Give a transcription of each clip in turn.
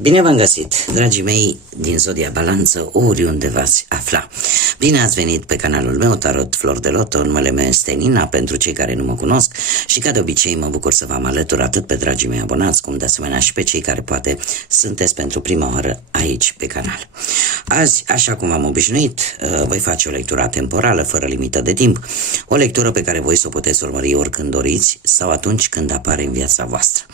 Bine v-am găsit, dragii mei din Zodia Balanță, oriunde v-ați afla. Bine ați venit pe canalul meu, Tarot Flor de Loto. Numele meu este Nina, pentru cei care nu mă cunosc, și ca de obicei mă bucur să vă alătur atât pe dragii mei abonați, cum de asemenea și pe cei care poate sunteți pentru prima oară aici pe canal. Azi, așa cum am obișnuit, voi face o lectură temporală, fără limită de timp, o lectură pe care voi să o puteți urmări oricând doriți sau atunci când apare în viața voastră.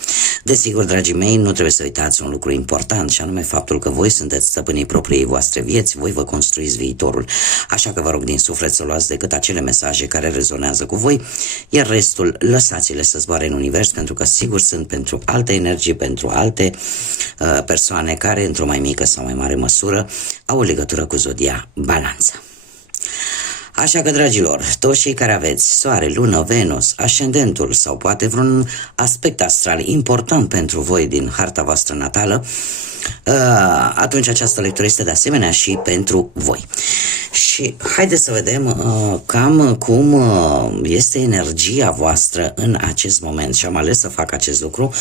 Desigur, dragii mei, nu trebuie să uitați un lucru important, și anume faptul că voi sunteți stăpânii propriei voastre vieți, voi vă construiți viitorul. Așa că vă rog din suflet să luați decât acele mesaje care rezonează cu voi, iar restul lăsați-le să zboare în univers, pentru că sigur sunt pentru alte energii, pentru alte persoane care într-o mai mică sau mai mare măsură au o legătură cu Zodia Balanță. Așa că, dragilor, toți cei care aveți Soare, Lună, Venus, Ascendentul sau poate vreun aspect astral important pentru voi din harta voastră natală, atunci această lectură este de asemenea și pentru voi. Și haideți să vedem cam cum este energia voastră în acest moment. Și am ales să fac acest lucru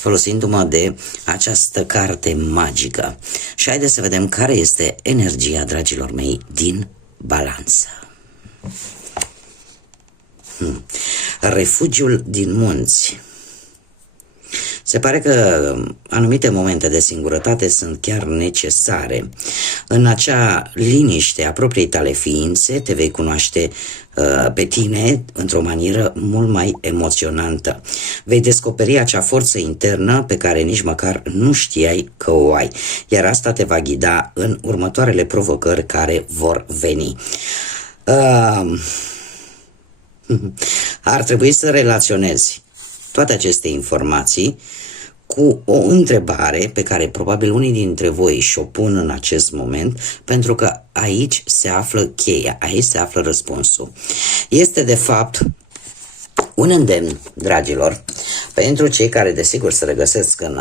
folosindu-mă de această carte magică. Și haideți să vedem care este energia, dragilor mei, din Balanță. Refugiul din munți. Se pare că anumite momente de singurătate sunt chiar necesare. În acea liniște a propriei tale ființe te vei cunoaște pe tine într-o manieră mult mai emoționantă. Vei descoperi acea forță internă pe care nici măcar nu știai că o ai, iar asta te va ghida în următoarele provocări care vor veni. Ar trebui să relaționezi toate aceste informații cu o întrebare pe care probabil unii dintre voi și-o pun în acest moment, pentru că aici se află cheia, aici se află răspunsul. Este de fapt un îndemn, dragilor, pentru cei care desigur se regăsesc în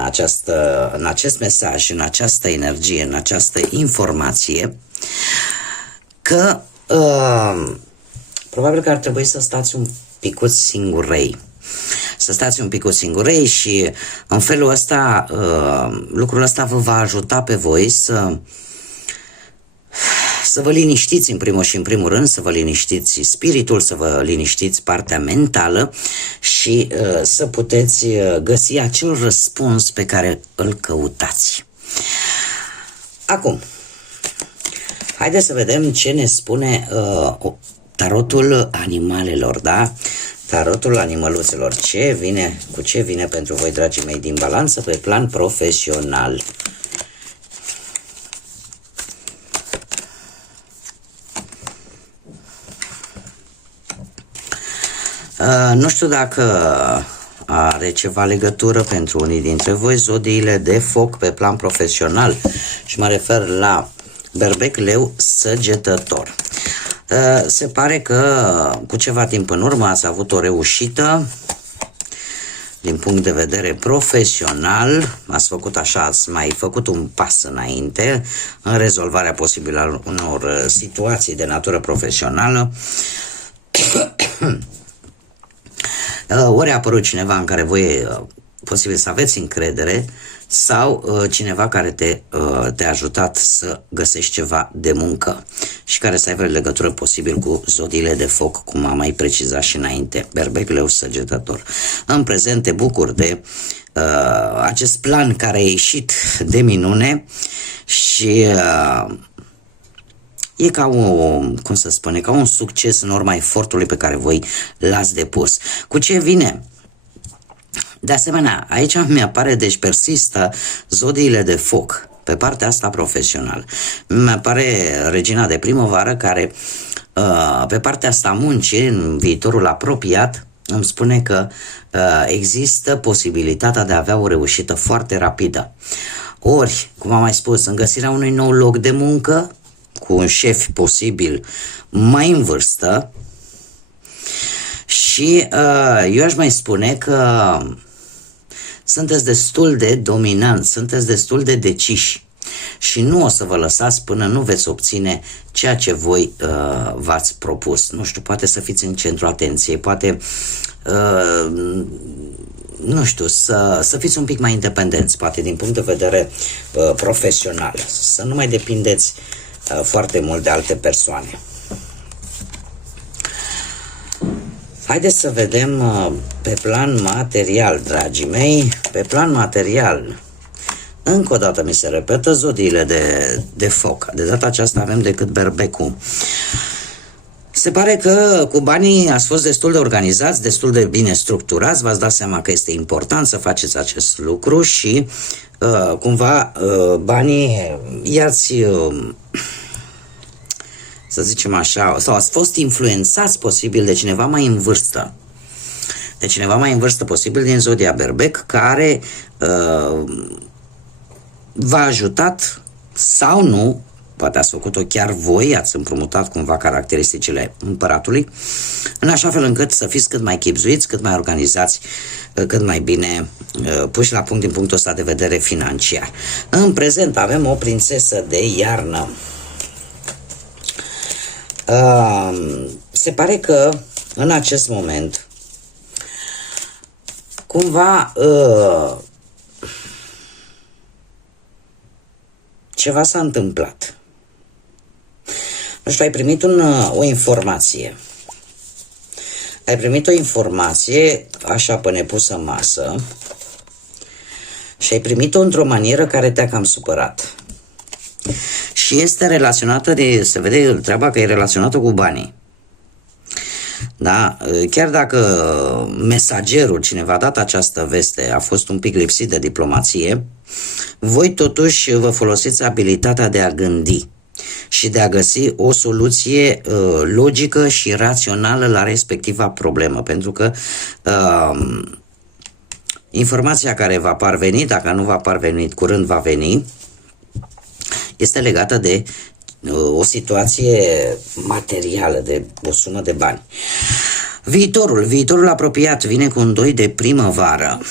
acest mesaj, în această energie, în această informație, că probabil că ar trebui să stați un picuț singurei. Să stați un pic singurei și în felul ăsta, lucrul ăsta vă va ajuta pe voi să vă liniștiți în primul și în primul rând, să vă liniștiți spiritul, să vă liniștiți partea mentală și să puteți găsi acel răspuns pe care îl căutați. Acum, haideți să vedem ce ne spune tarotul animalelor, da? Tarotul animăluților. Cu ce vine pentru voi, dragii mei, din Balanță pe plan profesional? Nu știu dacă are ceva legătură pentru unii dintre voi zodiile de foc pe plan profesional, și mă refer la Berbec, Leu, Săgetător. Se pare că cu ceva timp în urmă ați avut o reușită din punct de vedere profesional, ați făcut așa, ați mai făcut un pas înainte în rezolvarea posibilă a unor situații de natură profesională. Ori a apărut cineva în care voi posibil să aveți încredere, sau cineva care te-a ajutat să găsești ceva de muncă și care să aibă legătură posibil cu zodiile de foc, cum am mai precizat și înainte, Berbec, Leu, Săgetător. În prezent te bucur de acest plan care a ieșit de minune și e ca cum să spune, ca un succes în urma efortului pe care voi l-ați depus. Cu ce vine? De asemenea, aici mi-apare, deci persistă zodiile de foc pe partea asta profesională. Mi-apare regina de primăvară care pe partea asta muncii, în viitorul apropiat, îmi spune că există posibilitatea de a avea o reușită foarte rapidă. Ori, cum am mai spus, în găsirea unui nou loc de muncă, cu un șef posibil mai în vârstă, și eu aș mai spune că sunteți destul de dominanți, sunteți destul de deciși și nu o să vă lăsați până nu veți obține ceea ce voi v-ați propus. Nu știu, poate să fiți în centrul atenției, poate nu știu, să fiți un pic mai independenți, poate din punct de vedere profesional, să nu mai depindeți foarte mult de alte persoane. Haideți să vedem pe plan material, dragii mei, pe plan material. Încă o dată mi se repetă zodiile de foc. De data aceasta avem decât Berbecul. Se pare că cu banii ați fost destul de organizați, destul de bine structurați, v-ați dat seama că este important să faceți acest lucru și cumva banii i-ați, să zicem așa, sau ați fost influențați posibil de cineva mai în vârstă. De cineva mai în vârstă posibil din zodia Berbec, care v-a ajutat sau nu, poate ați făcut-o chiar voi, ați împrumutat cumva caracteristicile împăratului, în așa fel încât să fiți cât mai chibzuiți, cât mai organizați, cât mai bine puși la punct din punctul ăsta de vedere financiar. În prezent avem o prințesă de iarnă. Se pare că în acest moment cumva ceva s-a întâmplat. Nu știu, ai primit o informație. Ai primit o informație așa pe nepusă masă și ai primit-o într-o manieră care te-a cam supărat. Și este relaționată se vede treaba că e relaționată cu banii. Da? Chiar dacă mesagerul, cine v-a dat această veste, a fost un pic lipsit de diplomație, voi totuși vă folosiți abilitatea de a gândi și de a găsi o soluție logică și rațională la respectiva problemă, pentru că informația care va parveni, dacă nu va parveni, curând va veni, este legată de o situație materială, de o sumă de bani. Viitorul apropiat vine cu un 2 de primăvară,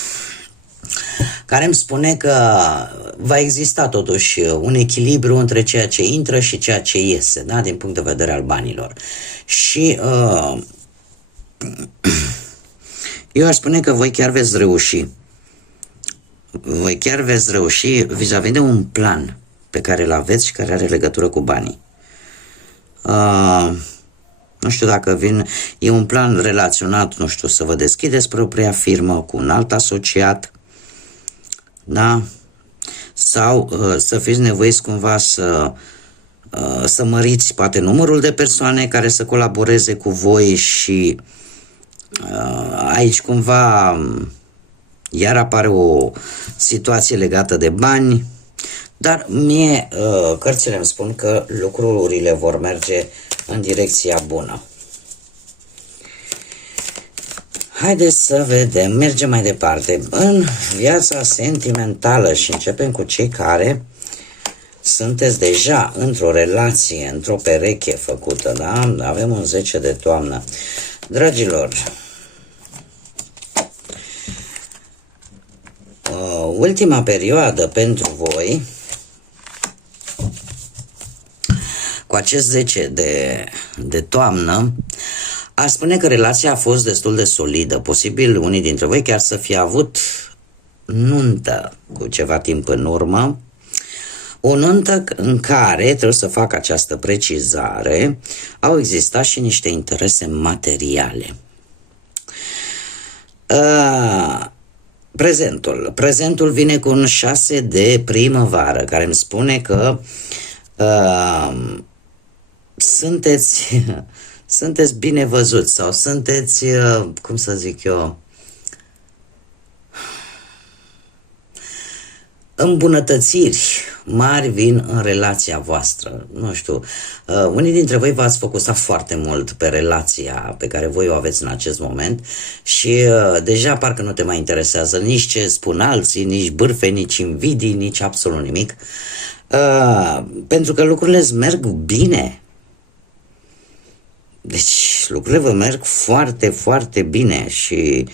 care îmi spune că va exista totuși un echilibru între ceea ce intră și ceea ce iese, da? Din punct de vedere al banilor. Și eu aș spune că voi chiar veți reuși. Voi chiar veți reuși vis-a-vis de un plan pe care îl aveți și care are legătură cu banii. Nu știu dacă e un plan relaționat, nu știu, să vă deschideți propria firmă cu un alt asociat, da? Sau să fiți nevoiți cumva să măriți poate numărul de persoane care să colaboreze cu voi și aici cumva iar apare o situație legată de bani, dar mie cărțile îmi spun că lucrurile vor merge în direcția bună. Haideți să vedem, mergem mai departe. În viața sentimentală și începem cu cei care sunteți deja într-o relație, într-o pereche făcută, da? Avem un 10 de toamnă. Dragilor, ultima perioadă pentru voi, cu acest 10 de toamnă, aș spune că relația a fost destul de solidă. Posibil unii dintre voi chiar să fie avut nuntă cu ceva timp în urmă. O nuntă în care, trebuie să fac această precizare, au existat și niște interese materiale. Prezentul vine cu un 6 de primăvară, care îmi spune că sunteți bine văzuți sau sunteți, cum să zic eu, îmbunătățiri mari vin în relația voastră. Nu știu, unii dintre voi v-ați focusat foarte mult pe relația pe care voi o aveți în acest moment și deja parcă nu te mai interesează nici ce spun alții, nici bârfe, nici invidii, nici absolut nimic, pentru că lucrurile îți merg bine. Deci lucrurile vă merg foarte, foarte bine și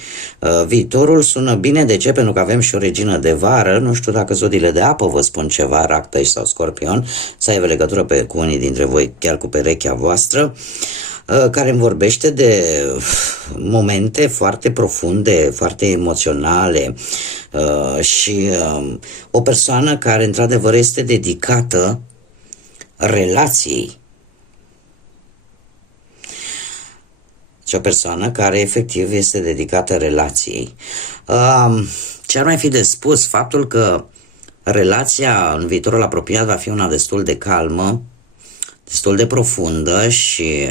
viitorul sună bine. De ce? Pentru că avem și o regină de vară. Nu știu dacă zodiile de apă vă spun ceva, Rac, Pești sau Scorpion, să aibă legătură cu unii dintre voi, chiar cu perechea voastră. care îmi vorbește de momente foarte profunde, foarte emoționale și o persoană care într-adevăr este dedicată relației. Și o persoană care efectiv este dedicată relației. Ce ar mai fi de spus? Faptul că relația în viitorul apropiat va fi una destul de calmă, destul de profundă și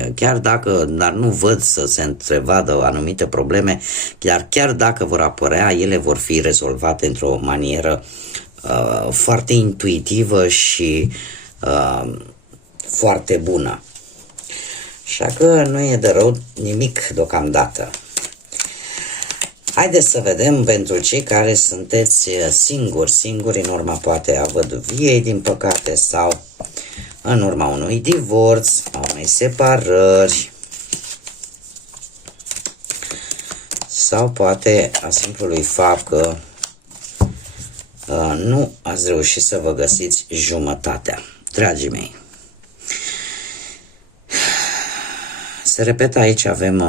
dar nu văd să se întrevadă anumite probleme, chiar dacă vor apărea, ele vor fi rezolvate într-o manieră foarte intuitivă și foarte bună. Așa că nu e de rău nimic deocamdată. Haideți să vedem pentru cei care sunteți singuri în urma poate a văduviei, din păcate, sau în urma unui divorț, a unei separări, sau poate a simplului fapt că nu ați reușit să vă găsiți jumătatea. Dragii mei, se repetă aici, avem...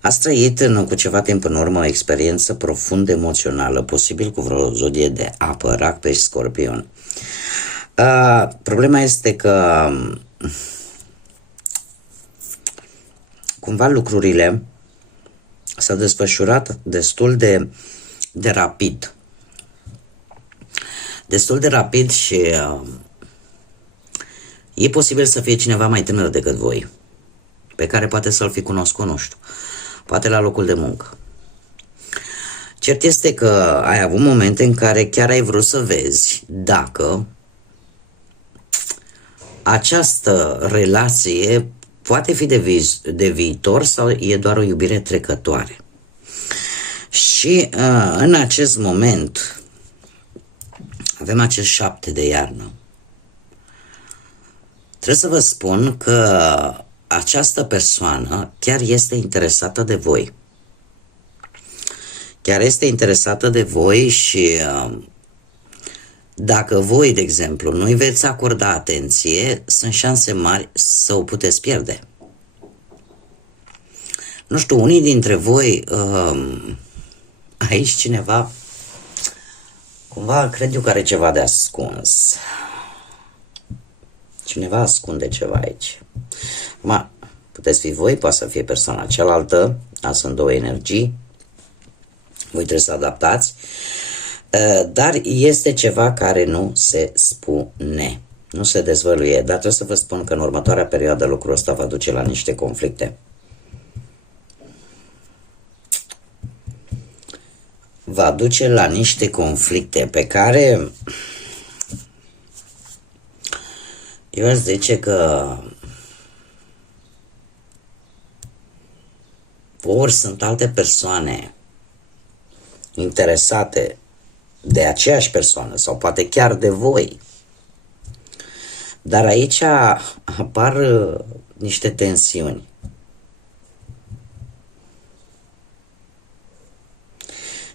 Ați trăit cu ceva timp în urmă o experiență profund emoțională, posibil cu vreo zodie de apă, Rac, Pești, Scorpion. Problema este că cumva lucrurile s-au desfășurat destul de rapid. Destul de rapid și e posibil să fie cineva mai tânăr decât voi, pe care poate să-l fi cunoscut, nu știu, poate la locul de muncă. Cert este că ai avut momente în care chiar ai vrut să vezi dacă această relație poate fi de viitor sau e doar o iubire trecătoare. Și în acest moment avem acest 7 de iarnă. Trebuie să vă spun că această persoană chiar este interesată de voi. Chiar este interesată de voi și dacă voi, de exemplu, nu îi veți acorda atenție, sunt șanse mari să o puteți pierde. Nu știu, unii dintre voi, aici cineva, cumva cred eu că are ceva de ascuns. Cineva ascunde ceva aici. Acum, puteți fi voi, poate să fie persoana cealaltă, sunt două energii, voi trebuie să adaptați, dar este ceva care nu se spune, nu se dezvăluie, dar trebuie să vă spun că în următoarea perioadă lucrul ăsta va duce la niște conflicte. Va duce la niște conflicte pe care eu aș zice că ori sunt alte persoane interesate de aceeași persoană sau poate chiar de voi, dar aici apar niște tensiuni.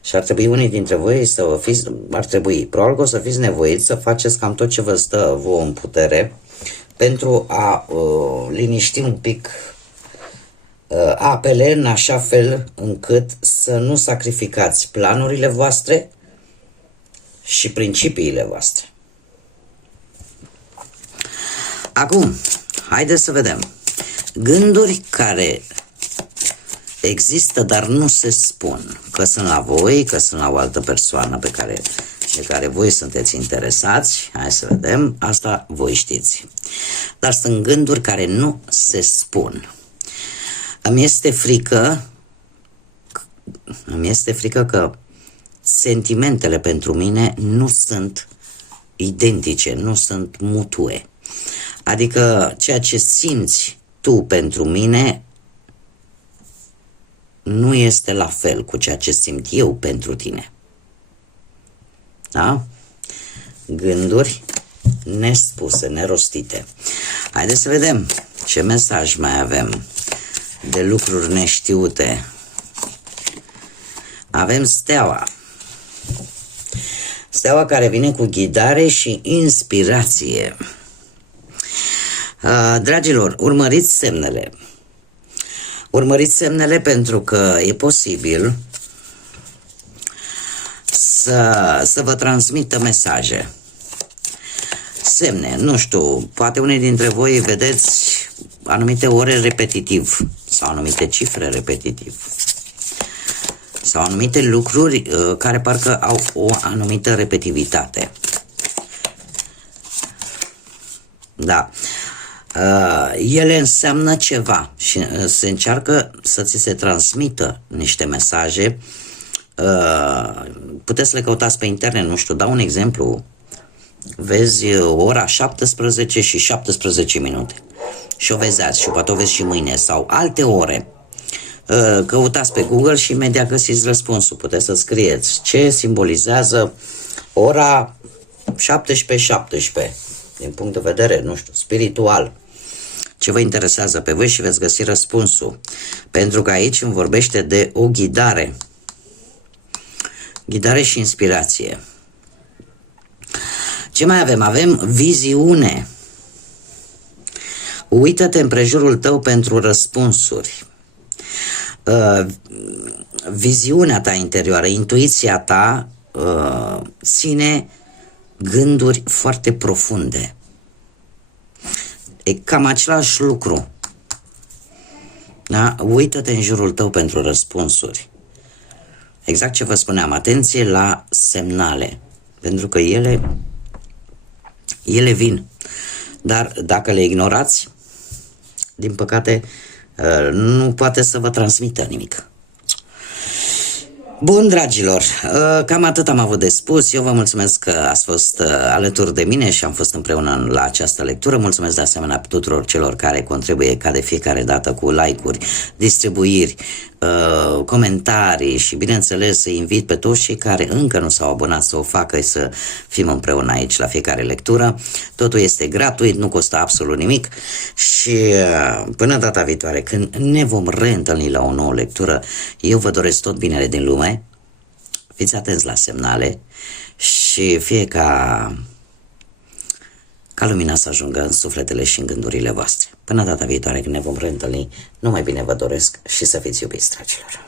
Și ar trebui unii dintre voi să fiți, probabil că o să fiți nevoiți să faceți cam tot ce vă stă vouă în putere pentru a liniști un pic apele în așa fel încât să nu sacrificați planurile voastre și principiile voastre. Acum, haideți să vedem. Gânduri care există, dar nu se spun, că sunt la voi, că sunt la o altă persoană de care voi sunteți interesați. Hai să vedem, asta voi știți. Dar sunt gânduri care nu se spun. Îmi este frică că sentimentele pentru mine nu sunt identice, nu sunt mutue. Adică ceea ce simți tu pentru mine nu este la fel cu ceea ce simt eu pentru tine. Da? Gânduri nespuse, nerostite. Haideți să vedem ce mesaj mai avem de lucruri neștiute. Avem steaua. Steaua care vine cu ghidare și inspirație. Dragilor, urmăriți semnele. Urmăriți semnele pentru că e posibil să vă transmită mesaje. Semne, nu știu, poate unii dintre voi vedeți anumite ore repetitiv sau anumite cifre repetitiv sau anumite lucruri care parcă au o anumită repetitivitate. Da. Ele înseamnă ceva și se încearcă să ți se transmită niște mesaje. Puteți să le căutați pe internet, nu știu, dau un exemplu. Vezi ora 17 și 17 minute și o vezi azi și poate o vezi și mâine sau alte ore. Căutați pe Google și imediat găsiți răspunsul. Puteți să scrieți ce simbolizează ora 17:17 din punct de vedere, nu știu, spiritual. Ce vă interesează pe voi și veți găsi răspunsul. Pentru că aici îmi vorbește de o ghidare. Ghidare și inspirație. Ce mai avem? Avem viziune. Uită-te împrejurul tău pentru răspunsuri. Viziunea ta interioară, intuiția ta ține gânduri foarte profunde. E cam același lucru. Da? Uită-te în jurul tău pentru răspunsuri. Exact ce vă spuneam, atenție la semnale, pentru că ele vin. Dar dacă le ignorați, din păcate, nu poate să vă transmită nimic. Bun, dragilor, cam atât am avut de spus. Eu vă mulțumesc că ați fost alături de mine și am fost împreună la această lectură. Mulțumesc de asemenea tuturor celor care contribuie ca de fiecare dată cu like-uri, distribuiri, comentarii și bineînțeles să invit pe toți cei care încă nu s-au abonat să o facă, să fim împreună aici la fiecare lectură. Totul este gratuit, nu costă absolut nimic și până data viitoare când ne vom reîntâlni la o nouă lectură, eu vă doresc tot binele din lume. Fiți atenți la semnale și fie ca lumina să ajungă în sufletele și în gândurile voastre. Până data viitoare când ne vom reîntâlni, numai bine vă doresc și să fiți iubiți, dragilor.